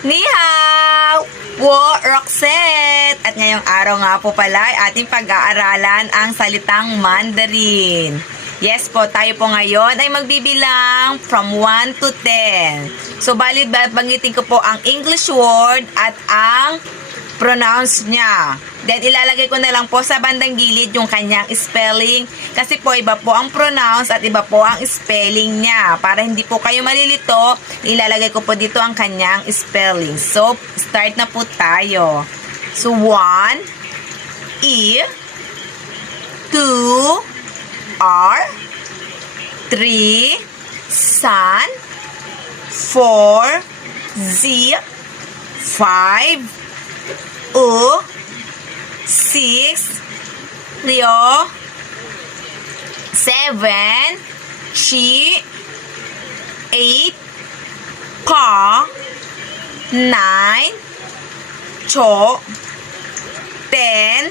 Ni hao! Po, Roxette! At ngayong araw nga po pala ay ating pag-aaralan ang salitang Mandarin. Yes po, tayo po ngayon ay magbibilang from 1 to 10. So, banggitin ko po ang English word at ang pronounce niya. Then, ilalagay ko na lang po sa bandang gilid yung kanyang spelling. Kasi po, iba po ang pronounce at iba po ang spelling niya. Para hindi po kayo malilito, ilalagay ko po dito ang kanyang spelling. So, start na po tayo. So, 1, E, 2, R, 3, Sun, 4, Z, 5, U, 6, Leo, 7, Chi, 8, Pa, 9, Cho, 10,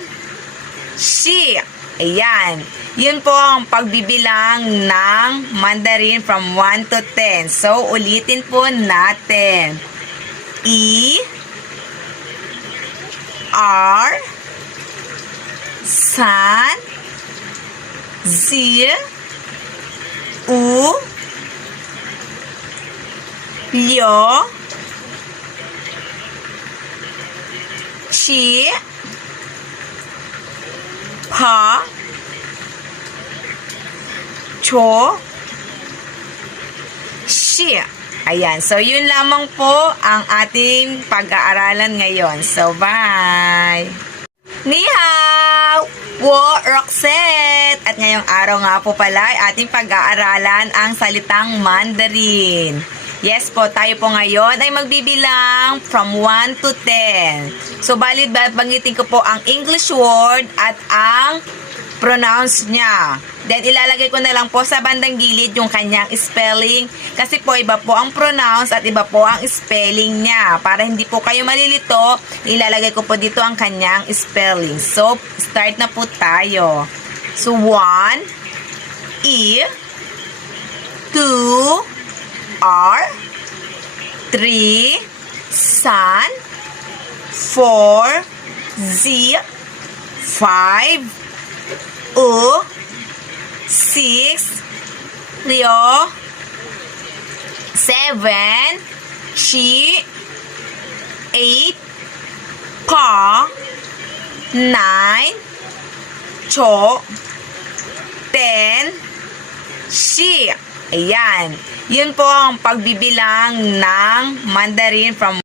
Shi. Ayan. Yun po ang pagbibilang ng Mandarin from 1 to 10. So, ulitin po natin. E, R, Sun, Z, U, Leo, Chi, Pa, Cho, Shi. Ayan. So, yun lamang po ang ating pag-aaralan ngayon. So, bye! Ni hao! Po, Roxette! At ngayong araw nga po pala ay ating pag-aaralan ang salitang Mandarin. Yes po, tayo po ngayon ay magbibilang from 1 to 10. So, banggitin ko po ang English word at ang pronounce niya. Then, ilalagay ko na lang po sa bandang gilid yung kanyang spelling. Kasi po, iba po ang pronounce at iba po ang spelling niya. Para hindi po kayo malilito, ilalagay ko po dito ang kanyang spelling. So, start na po tayo. So, 1, E, 2, R, 3, Sun, 4, Z, 5, U, 6, Leo, 7, Chi, 8, Pa, 9, Cho, 10, Shi. Ayan. Yun po ang pagbibilang ng Mandarin from